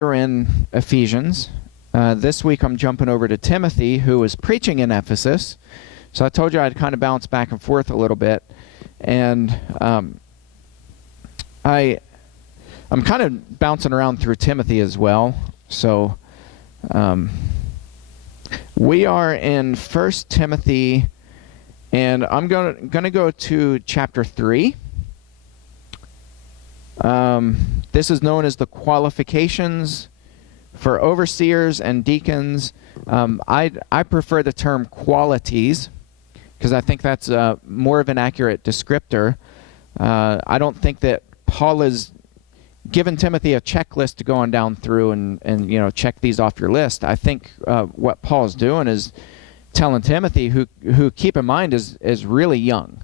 We're in Ephesians. This week I'm jumping over to Timothy, who is preaching in Ephesus. So I told you I'd kind of bounce back and forth a little bit. And I'm kind of bouncing around through Timothy as well. So we are in 1 Timothy, and I'm going to go to chapter 3. This is known as the qualifications for overseers and deacons. I prefer the term qualities because I think that's more of an accurate descriptor. I don't think that Paul is giving Timothy a checklist to go on down through and check these off your list. I think what Paul's doing is telling Timothy, who keep in mind is really young.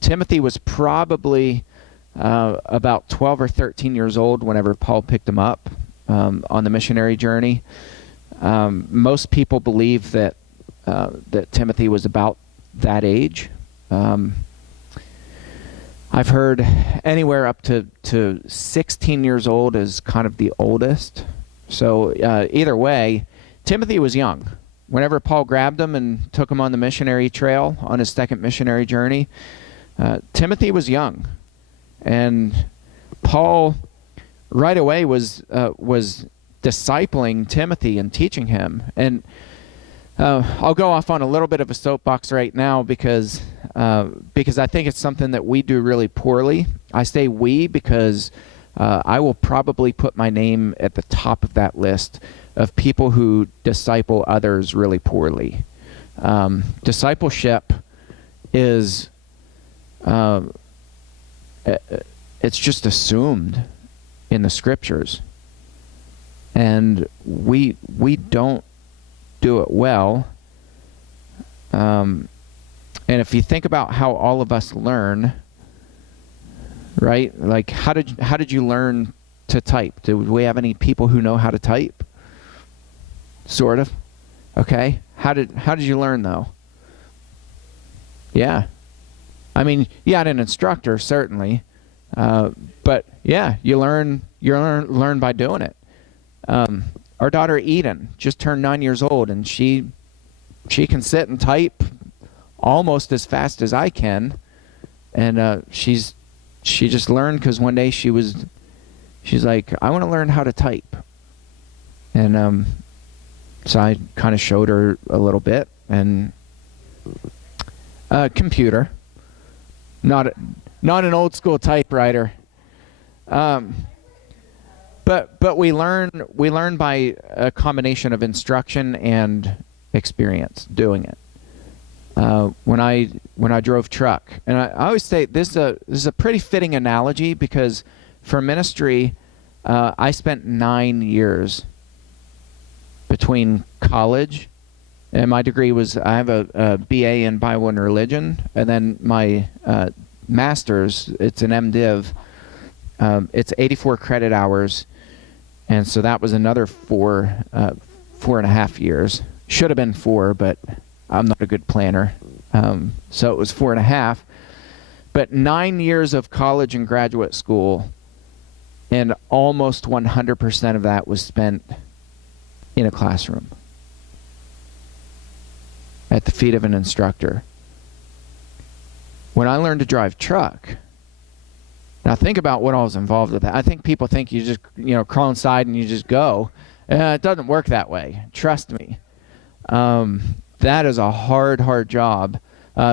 Timothy was probably about 12 or 13 years old whenever Paul picked him up on the missionary journey. Most people believe that Timothy was about that age. I've heard anywhere up to 16 years old is kind of the oldest. So either way, Timothy was young. Whenever Paul grabbed him and took him on the missionary trail on his second missionary journey, Timothy was young. And Paul right away was discipling Timothy and teaching him. And I'll go off on a little bit of a soapbox right now because I think it's something that we do really poorly. I say we because I will probably put my name at the top of that list of people who disciple others really poorly. Discipleship is it's just assumed in the scriptures, and we don't do it well. And if you think about how all of us learn, right? Like how did you learn to type? Do we have any people who know how to type? Sort of. Okay. How did you learn though? Yeah. I mean, you had an instructor, certainly, but yeah, you learn by doing it. Our daughter Eden just turned 9 years old, and she can sit and type almost as fast as I can, and she just learned because one day she's like, I want to learn how to type, and so I kind of showed her a little bit, and computer. Not an old school typewriter, but we learn by a combination of instruction and experience doing it. When I drove truck, and I always say this is a pretty fitting analogy because for ministry, I spent 9 years between college. And my degree was, I have a BA in Bible and Religion, and then my master's, it's an MDiv. It's 84 credit hours, and so that was another 4.5 years. Should have been 4, but I'm not a good planner. So it was 4.5. But 9 years of college and graduate school, and almost 100% of that was spent in a classroom, at the feet of an instructor. When I learned to drive truck, now think about what all was involved with that. I think people think you just crawl inside and you just go. It doesn't work that way. Trust me. That is a hard job.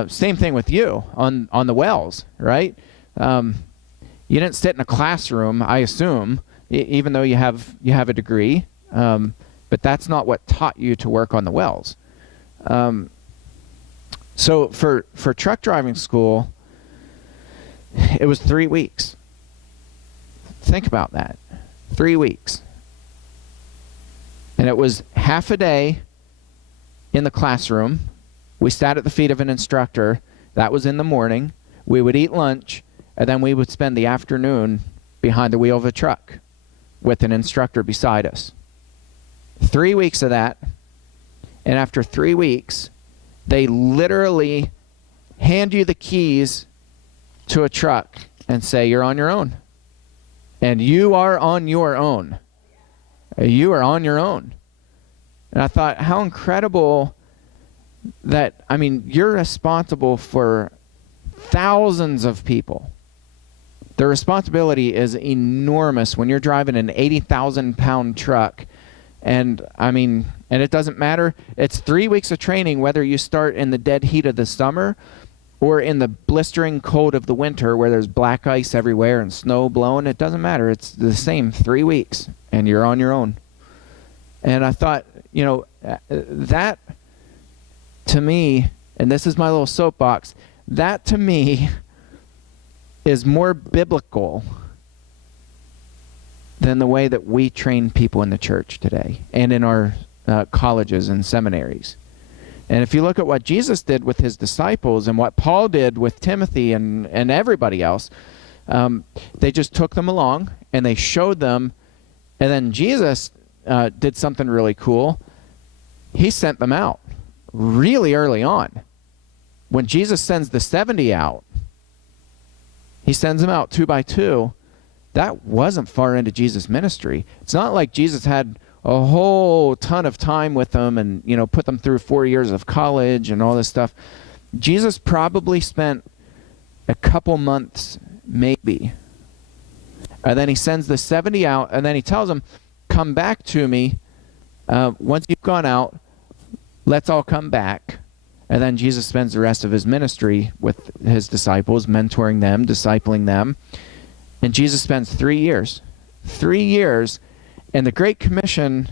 Same thing with you on the wells, right? You didn't sit in a classroom, I assume, even though you have a degree. But that's not what taught you to work on the wells. So for truck driving school, it was 3 weeks. Think about that. 3 weeks. And it was half a day in the classroom. We sat at the feet of an instructor. That was in the morning. We would eat lunch, and then we would spend the afternoon behind the wheel of a truck with an instructor beside us. 3 weeks of that. And after 3 weeks, they literally hand you the keys to a truck and say, you're on your own. And you are on your own. You are on your own. And I thought, how incredible that, I mean, you're responsible for thousands of people. The responsibility is enormous when you're driving an 80,000-pound truck. And, I mean, and it doesn't matter. It's 3 weeks of training, whether you start in the dead heat of the summer or in the blistering cold of the winter where there's black ice everywhere and snow blowing. It doesn't matter. It's the same 3 weeks, and you're on your own. And I thought, you know, that to me, and this is my little soapbox, that to me is more biblical than the way that we train people in the church today and in our colleges and seminaries. And if you look at what Jesus did with his disciples and what Paul did with Timothy and everybody else, they just took them along and they showed them. And then Jesus did something really cool. He sent them out really early on. When Jesus sends the 70 out, he sends them out 2 by 2. That wasn't far into Jesus' ministry. It's not like Jesus had a whole ton of time with them and, you know, put them through 4 years of college and all this stuff. Jesus probably spent a couple months, maybe. And then he sends the 70 out, and then he tells them, come back to me. Once you've gone out, let's all come back. And then Jesus spends the rest of his ministry with his disciples, mentoring them, discipling them. And Jesus spends 3 years. 3 years. And the Great Commission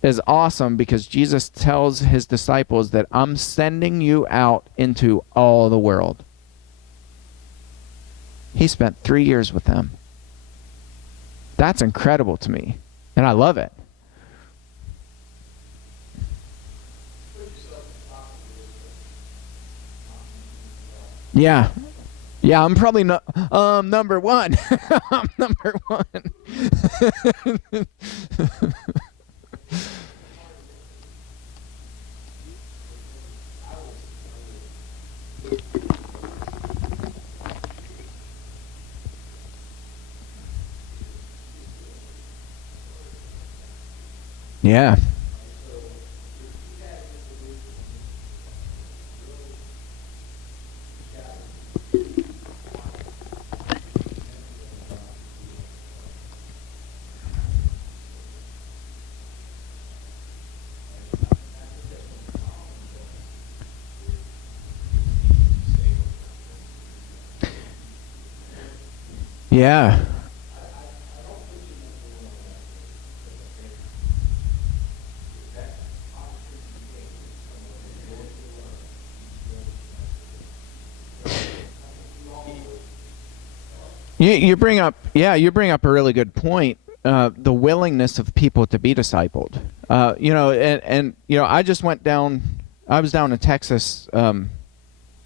is awesome because Jesus tells his disciples that I'm sending you out into all the world. He spent 3 years with them. That's incredible to me. And I love it. Yeah. Yeah, I'm probably not number one. I'm number one. Yeah. Yeah. You bring up a really good point. The willingness of people to be discipled. You know, and you know, I was down in Texas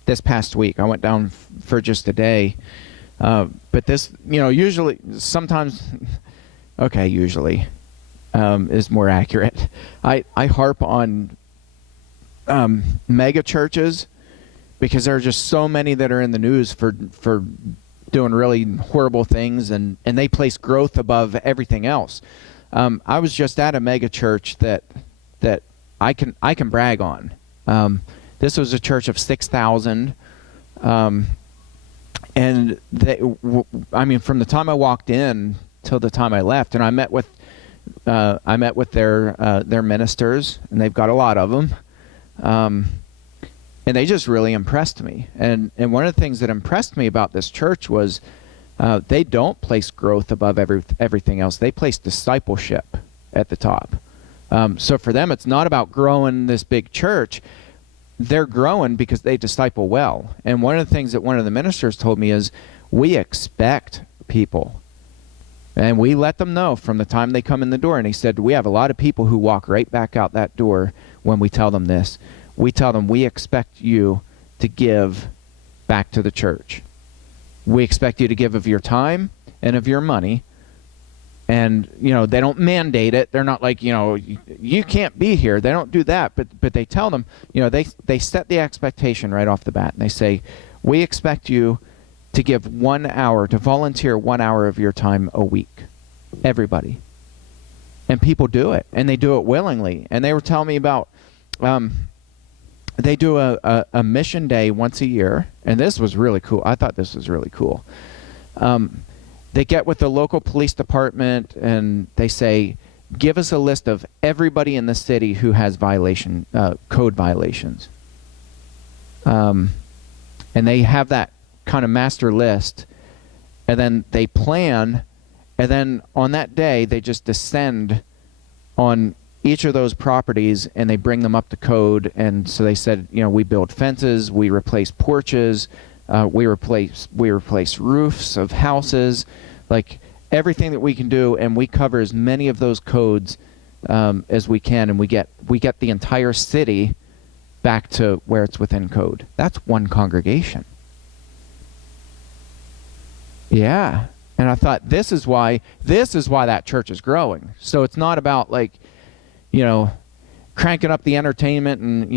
this past week. I went down for just a day. But this, you know, usually is more accurate. I harp on mega churches because there are just so many that are in the news for doing really horrible things, and they place growth above everything else. I was just at a mega church that I can brag on. This was a church of 6,000. And I mean, from the time I walked in till the time I left, and I met with their ministers, and they've got a lot of them, and they just really impressed me. And one of the things that impressed me about this church was they don't place growth above everything else. They place discipleship at the top. So for them, it's not about growing this big church. They're growing because they disciple well. And one of the things that one of the ministers told me is, we expect people. And we let them know from the time they come in the door. And he said, we have a lot of people who walk right back out that door when we tell them this. We tell them, we expect you to give back to the church. We expect you to give of your time and of your money. And, you know, they don't mandate it. They're not like, you know, you can't be here. They don't do that. But they tell them, you know, they set the expectation right off the bat. And they say, we expect you to give 1 hour, to volunteer 1 hour of your time a week. Everybody. and people do it, and they do it willingly. And they were telling me about they do a mission day once a year, and this was really cool. I thought this was really cool. They get with the local police department and they say, give us a list of everybody in the city who has code violations. And they have that kind of master list, and then they plan, and then on that day they just descend on each of those properties and they bring them up to code. And so they said, we build fences, we replace porches, we replace roofs of houses, like everything that we can do, and we cover as many of those codes as we can, and we get the entire city back to where it's within code. That's one congregation. Yeah. And I thought this is why that church is growing. So it's not about cranking up the entertainment, and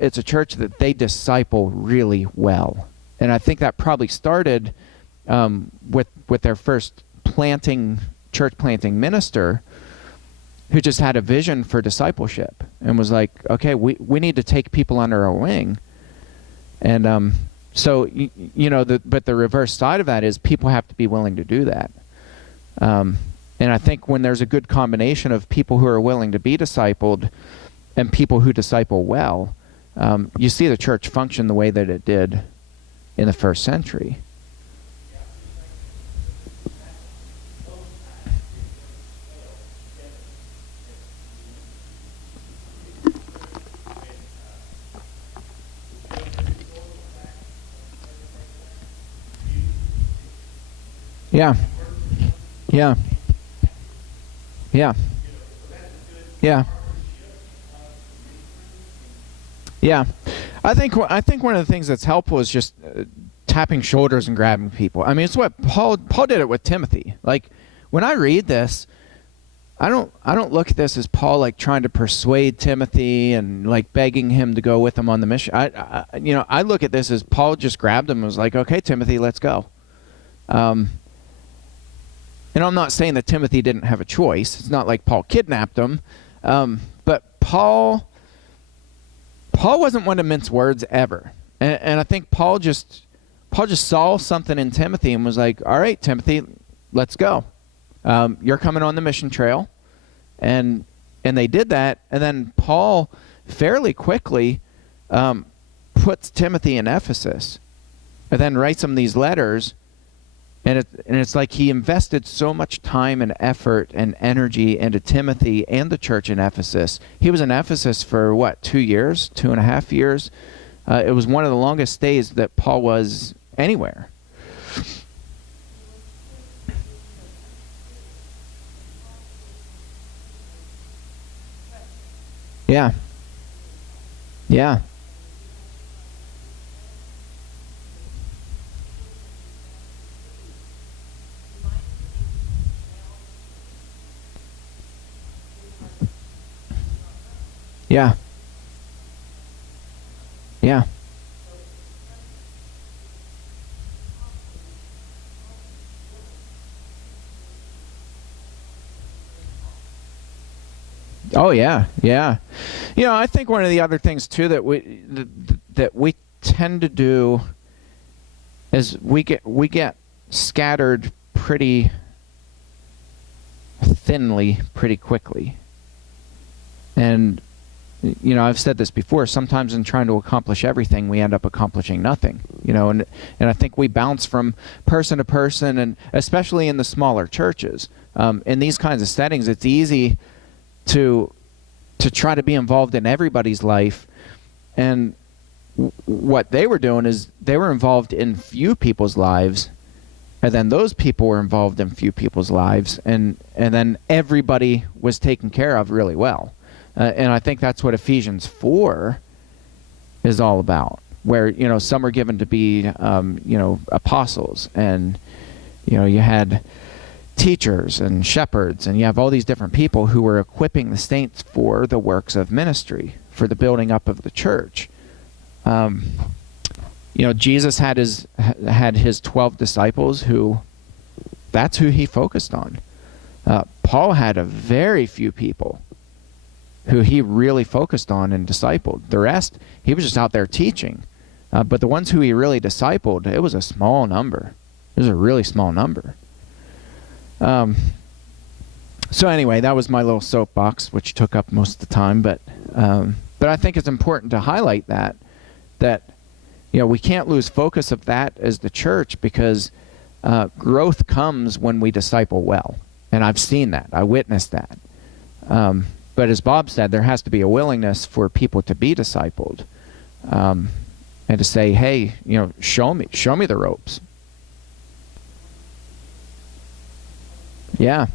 it's a church that they disciple really well. And I think that probably started with their first church planting minister, who just had a vision for discipleship and was like, okay, we need to take people under our wing. And so but the reverse side of that is people have to be willing to do that. And I think when there's a good combination of people who are willing to be discipled and people who disciple well, you see the church function the way that it did in the first century. Yeah. Yeah. Yeah. Yeah. Yeah. I think one of the things that's helpful is just tapping shoulders and grabbing people. I mean, it's what Paul did it with Timothy. Like, when I read this, I don't look at this as Paul like trying to persuade Timothy and like begging him to go with him on the mission. I look at this as Paul just grabbed him and was like, "Okay, Timothy, let's go." And I'm not saying that Timothy didn't have a choice. It's not like Paul kidnapped him. But Paul wasn't one to mince words ever. And I think Paul just saw something in Timothy and was like, all right, Timothy, let's go. You're coming on the mission trail. And they did that. And then Paul fairly quickly puts Timothy in Ephesus and then writes him these letters. And it's like he invested so much time and effort and energy into Timothy and the church in Ephesus. He was in Ephesus for, 2 years, 2.5 years? It was one of the longest stays that Paul was anywhere. Yeah. Yeah. Yeah. Yeah. Oh yeah, yeah. I think one of the other things too that we tend to do is we get scattered pretty thinly pretty quickly. And I've said this before, sometimes in trying to accomplish everything, we end up accomplishing nothing, and I think we bounce from person to person, and especially in the smaller churches. In these kinds of settings, it's easy to try to be involved in everybody's life. And what they were doing is they were involved in few people's lives, and then those people were involved in few people's lives, and then everybody was taken care of really well. And I think that's what Ephesians 4 is all about, where, some are given to be, apostles, and, you had teachers and shepherds, and you have all these different people who were equipping the saints for the works of ministry, for the building up of the church. Jesus had his 12 disciples that's who he focused on. Paul had a very few people who he really focused on and discipled. The rest, he was just out there teaching. But the ones who he really discipled, it was a small number. It was a really small number. So anyway, that was my little soapbox, which took up most of the time. But I think it's important to highlight that we can't lose focus of that as the church, because growth comes when we disciple well. And I've seen that. I witnessed that. But as Bob said, there has to be a willingness for people to be discipled, and to say, hey, show me the ropes. Yeah.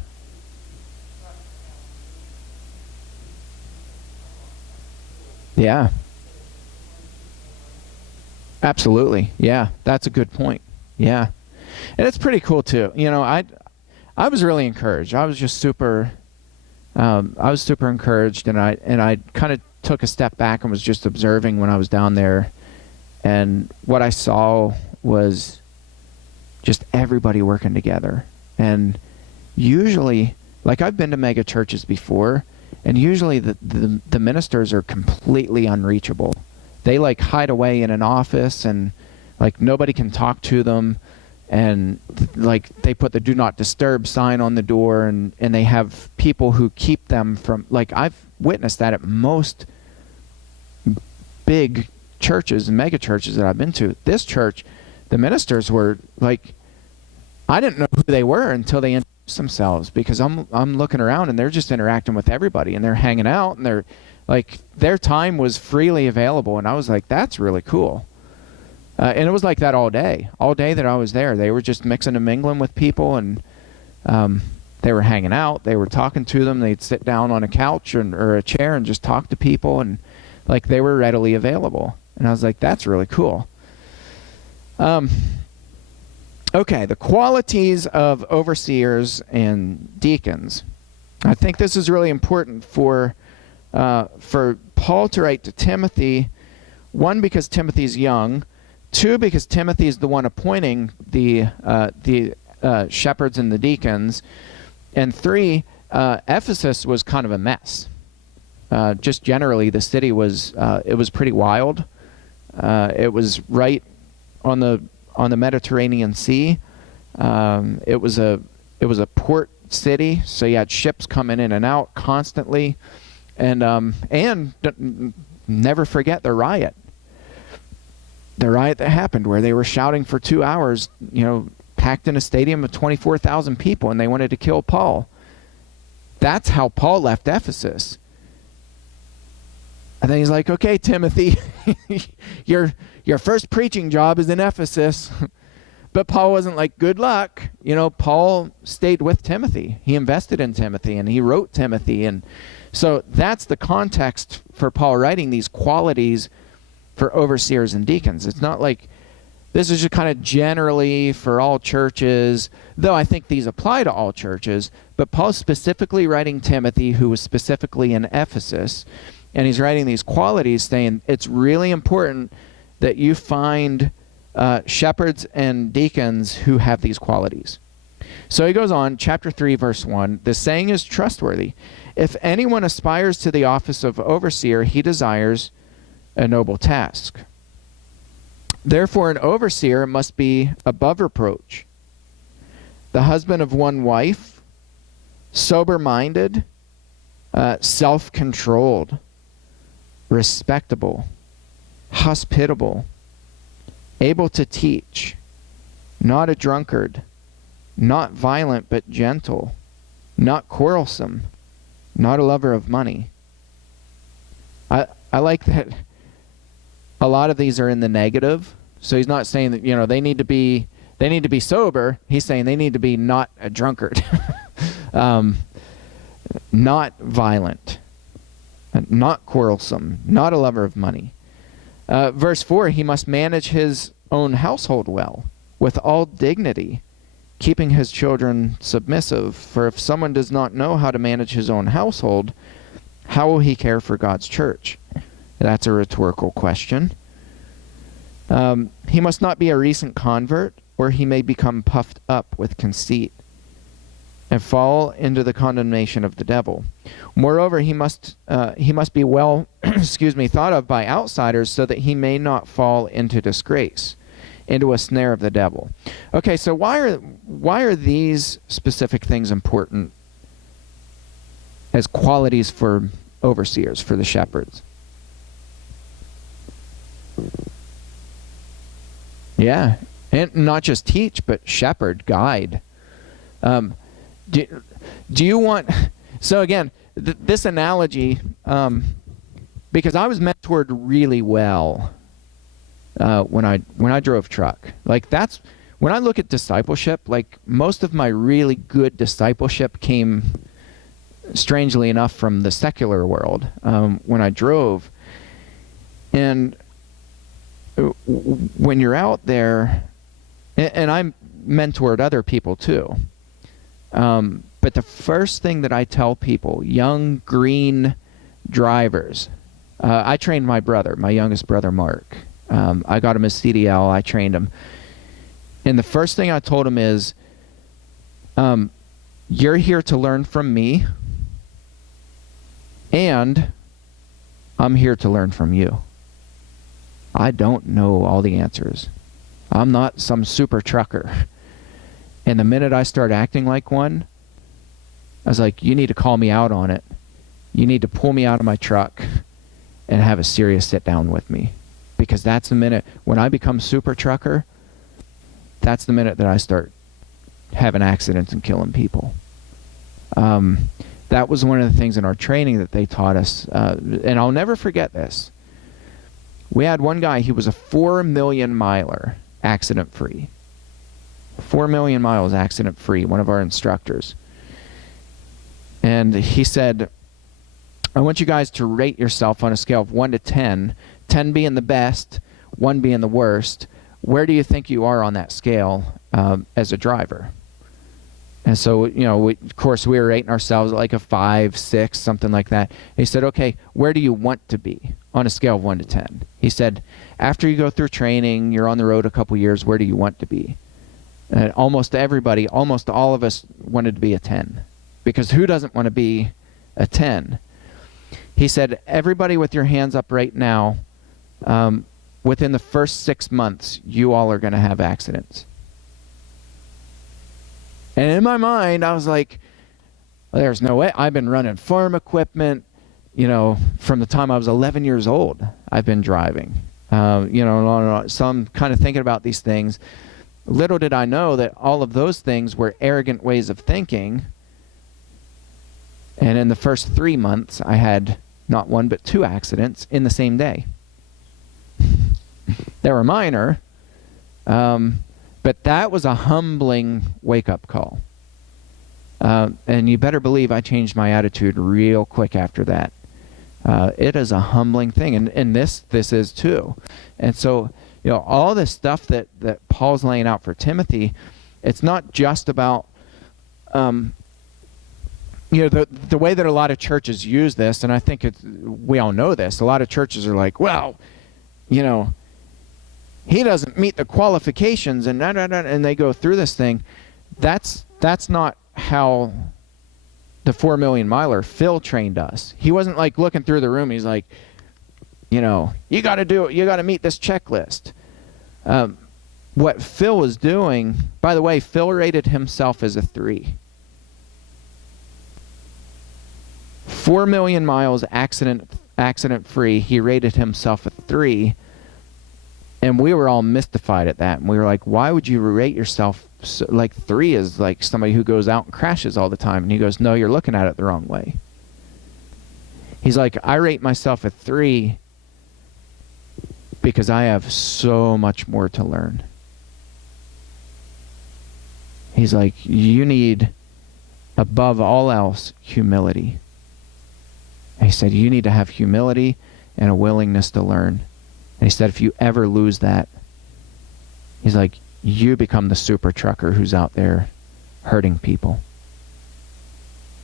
Yeah. Absolutely. Yeah, that's a good point. Yeah. And it's pretty cool too. I was really encouraged. I was just super encouraged, and I kind of took a step back and was just observing when I was down there, and what I saw was just everybody working together. And usually, like, I've been to mega churches before, and usually the ministers are completely unreachable. They like hide away in an office, and like nobody can talk to them, and like they put the do not disturb sign on the door, and they have people who keep them from, like, I've witnessed that at most big churches and mega churches that I've been to. This church, the ministers were like, I didn't know who they were until they introduced themselves, because I'm looking around and they're just interacting with everybody, and they're hanging out, and they're like, their time was freely available, and I was like, that's really cool. And it was like that all day that I was there. They were just mixing and mingling with people, and they were hanging out. They were talking to them. They'd sit down on a couch or a chair and just talk to people, and like they were readily available. And I was like, that's really cool. Okay, the qualities of overseers and deacons. I think this is really important for Paul to write to Timothy. One, because Timothy's young. Two, because Timothy is the one appointing the shepherds and the deacons. And three, Ephesus was kind of a mess. Just generally, the city was it was pretty wild. It was right on the Mediterranean Sea. It was a port city, so you had ships coming in and out constantly. And never forget the riot. The riot that happened, where they were shouting for 2 hours, packed in a stadium of 24,000 people, and they wanted to kill Paul. That's how Paul left Ephesus. And then he's like, okay, Timothy, your first preaching job is in Ephesus. But Paul wasn't like, good luck. Paul stayed with Timothy. He invested in Timothy, and he wrote Timothy. And so that's the context for Paul writing these qualities for overseers and deacons. It's not like this is just kind of generally for all churches, though I think these apply to all churches. But Paul's specifically writing Timothy, who was specifically in Ephesus, and he's writing these qualities saying it's really important that you find shepherds and deacons who have these qualities. So he goes on, chapter 3, verse 1, the saying is trustworthy. If anyone aspires to the office of overseer, he desires a noble task. Therefore, an overseer must be above reproach, the husband of one wife, sober-minded, self-controlled, respectable, hospitable, able to teach, not a drunkard, not violent but gentle, not quarrelsome, not a lover of money. I like that a lot of these are in the negative. So he's not saying that, they need to be sober. He's saying they need to be not a drunkard, not violent, not quarrelsome, not a lover of money. Verse 4, he must manage his own household well, with all dignity, keeping his children submissive. For if someone does not know how to manage his own household, how will he care for God's church? That's a rhetorical question. He must not be a recent convert, or he may become puffed up with conceit. and fall into the condemnation of the devil. Moreover, he must be well thought of by outsiders, so that he may not fall into disgrace, into a snare of the devil. Okay, so why are these specific things important as qualities for overseers, for the shepherds? Yeah, and not just teach, but shepherd, guide. Do you want... So again, this analogy, because I was mentored really well when I drove truck. Like, that's when I look at discipleship. Like, most of my really good discipleship came, strangely enough, from the secular world when I drove. And when you're out there, and I mentored other people too. But the first thing that I tell people, young green drivers, I trained my youngest brother, Mark. I got him his CDL, I trained him. And the first thing I told him is, you're here to learn from me, and I'm here to learn from you. I don't know all the answers. I'm not some super trucker. And the minute I start acting like one, I was like, you need to call me out on it. You need to pull me out of my truck and have a serious sit down with me. Because that's the minute, when I become super trucker, that's the minute that I start having accidents and killing people. That was one of the things in our training that they taught us, and I'll never forget this. We had one guy, he was a 4 million miler, accident-free. 4 million miles accident-free, one of our instructors. And he said, I want you guys to rate yourself on a scale of 1 to 10, 10 being the best, 1 being the worst. Where do you think you are on that scale as a driver? And so, you know, of course, we were rating ourselves like a 5, 6, something like that. And he said, okay, where do you want to be on a scale of 1 to 10? He said, after you go through training, you're on the road a couple years, where do you want to be? And almost everybody, almost all of us wanted to be a 10. Because who doesn't want to be a 10? He said, everybody with your hands up right now, within the first 6 months, you all are going to have accidents. And in my mind, I was like, well, there's no way. I've been running farm equipment, you know, from the time I was 11 years old. I've been driving, you know, so I'm kind of thinking about these things. Little did I know that all of those things were arrogant ways of thinking. And in the first 3 months, I had not 1 but 2 accidents in the same day. They were minor, but that was a humbling wake-up call. And you better believe I changed my attitude real quick after that. It is a humbling thing, and this is too. And so, you know, all this stuff that Paul's laying out for Timothy, it's not just about, you know, the way that a lot of churches use this, and I think we all know this. A lot of churches are like, well, you know, he doesn't meet the qualifications, and and they go through this thing. That's not how the 4 million miler Phil trained us. He wasn't like looking through the room. He's like, you know, you got to meet this checklist. What Phil was doing, by the way, Phil rated himself as a 3. 4 million miles accident free. He rated himself a 3. And we were all mystified at that. And we were like, why would you rate yourself so, like 3 is like somebody who goes out and crashes all the time? And he goes, no, you're looking at it the wrong way. He's like, I rate myself a 3 because I have so much more to learn. He's like, you need, above all else, humility. And he said, you need to have humility and a willingness to learn. And he said, if you ever lose that, he's like, you become the super trucker who's out there hurting people.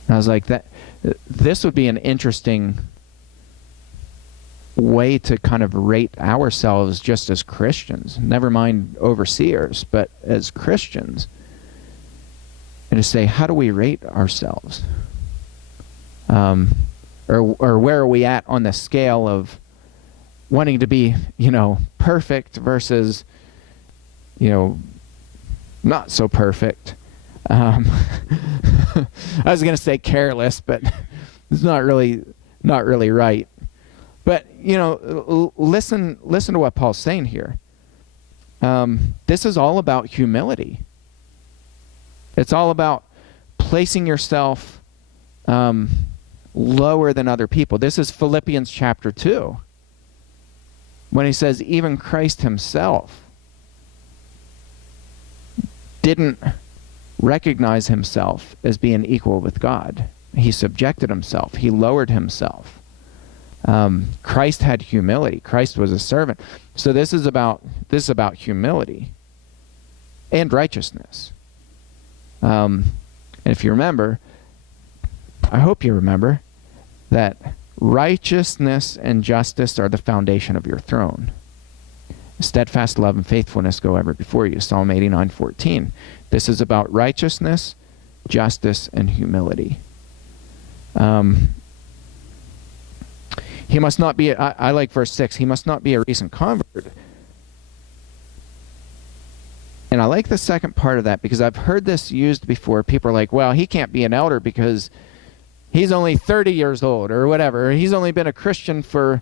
And I was like, this would be an interesting way to kind of rate ourselves just as Christians. Never mind overseers, but as Christians. and to say, how do we rate ourselves? Or where are we at on the scale of wanting to be, perfect versus, not so perfect. I was going to say careless, but it's not really right. But, listen to what Paul's saying here. This is all about humility. It's all about placing yourself lower than other people. This is Philippians chapter 2. When he says even Christ himself didn't recognize himself as being equal with God. He subjected himself. He lowered himself. Christ had humility. Christ was a servant. So this is about humility and righteousness. And if you remember, I hope you remember that righteousness and justice are the foundation of your throne. Steadfast love and faithfulness go ever before you. Psalm 89:14. This is about righteousness, justice, and humility. He must not be, I like verse 6, he must not be a recent convert. And I like the second part of that because I've heard this used before. People are like, well, he can't be an elder because he's only 30 years old or whatever. He's only been a Christian for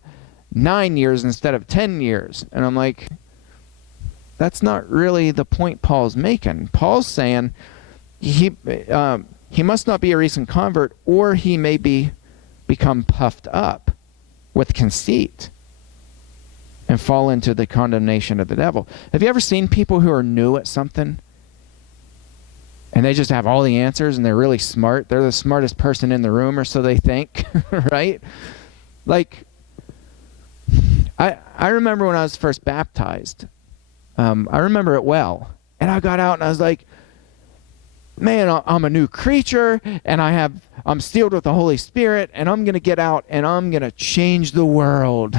9 years instead of 10 years. And I'm like, that's not really the point Paul's making. Paul's saying he must not be a recent convert, or he may become puffed up with conceit and fall into the condemnation of the devil. Have you ever seen people who are new at something and they just have all the answers and they're really smart? They're the smartest person in the room, or so they think, right? Like, I remember when I was first baptized. I remember it well. And I got out and I was like, man, I'm a new creature, and I'm sealed with the Holy Spirit, and I'm going to get out and I'm going to change the world.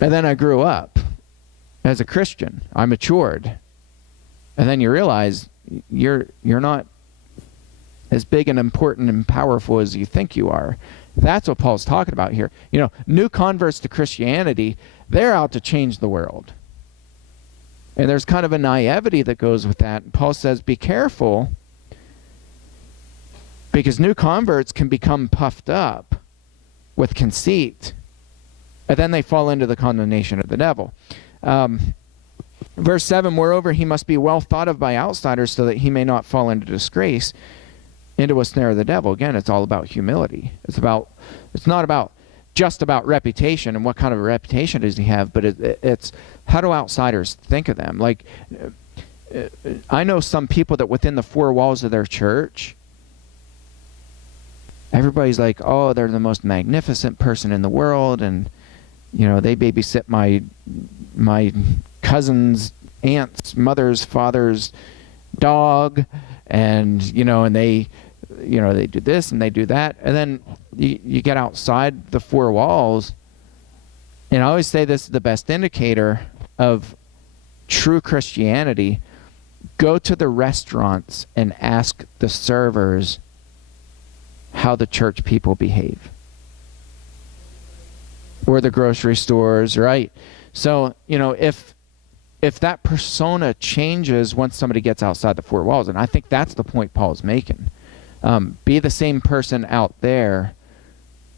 And then I grew up as a Christian. I matured. And then you realize you're not as big and important and powerful as you think you are. That's what Paul's talking about here. New converts to Christianity, they're out to change the world. And there's kind of a naivety that goes with that. Paul says, be careful, because new converts can become puffed up with conceit, and then they fall into the condemnation of the devil. Verse 7, moreover, he must be well thought of by outsiders so that he may not fall into disgrace, into a snare of the devil. Again, it's all about humility. It's not just about reputation and what kind of a reputation does he have, but it's how do outsiders think of them? Like, I know some people that within the four walls of their church, everybody's like, oh, they're the most magnificent person in the world, and they babysit my cousin's aunt's mother's father's dog, and and they do this and they do that, and then you get outside the four walls. And I always say this is the best indicator of true Christianity. Go to the restaurants and ask the servers how the church people behave, or the grocery stores, right? So if that persona changes once somebody gets outside the four walls, and I think that's the point Paul's making. Be the same person out there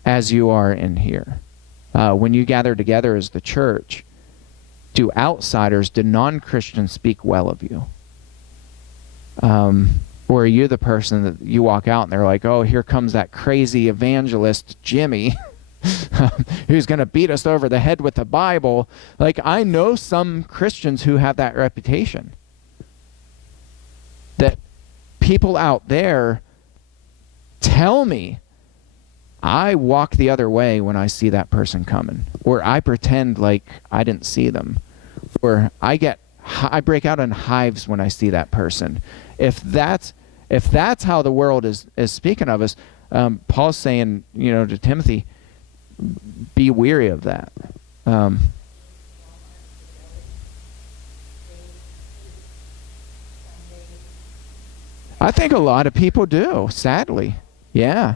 as you are in here. When you gather together as the church, do outsiders, do non-Christians speak well of you? Or are you the person that you walk out and they're like, oh, here comes that crazy evangelist Jimmy who's going to beat us over the head with the Bible? Like, I know some Christians who have that reputation, that people out there tell me, I walk the other way when I see that person coming, or I pretend like I didn't see them, or I break out in hives when I see that person. If that's how the world is speaking of us, Paul's saying, to Timothy, be weary of that. I think a lot of people do, sadly. Yeah.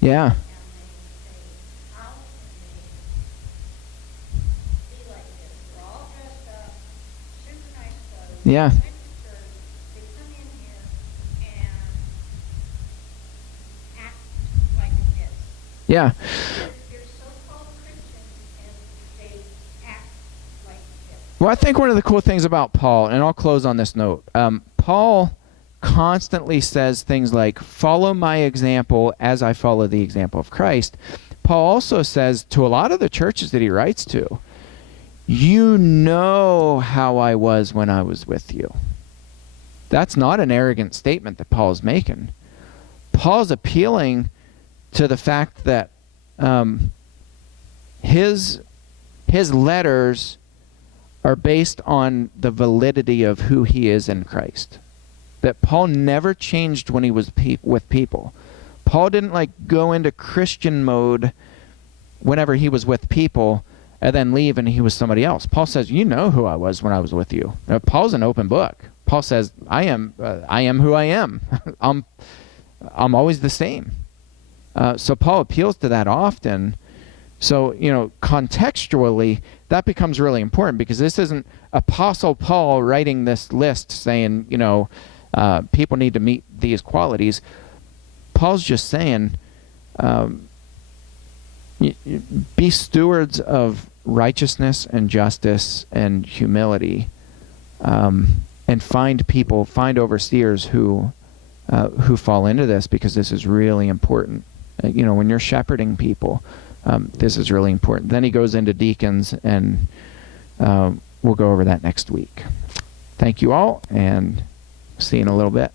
Yeah. Yeah. Yeah. Well, I think one of the cool things about Paul, and I'll close on this note, Paul constantly says things like, follow my example as I follow the example of Christ. Paul also says to a lot of the churches that he writes to, you know how I was when I was with you. That's not an arrogant statement that Paul's making. Paul's appealing to the fact that his letters are based on the validity of who he is in Christ. That Paul never changed when he was with people. Paul didn't like go into Christian mode whenever he was with people and then leave and he was somebody else. Paul says, you know who I was when I was with you. Now, Paul's an open book. Paul says, I am who I am. I'm always the same. So Paul appeals to that often. So, contextually, that becomes really important because this isn't Apostle Paul writing this list saying, people need to meet these qualities. Paul's just saying, be stewards of righteousness and justice and humility, and find overseers who fall into this, because this is really important. When you're shepherding people, this is really important. Then he goes into deacons, and we'll go over that next week. Thank you all, and see you in a little bit.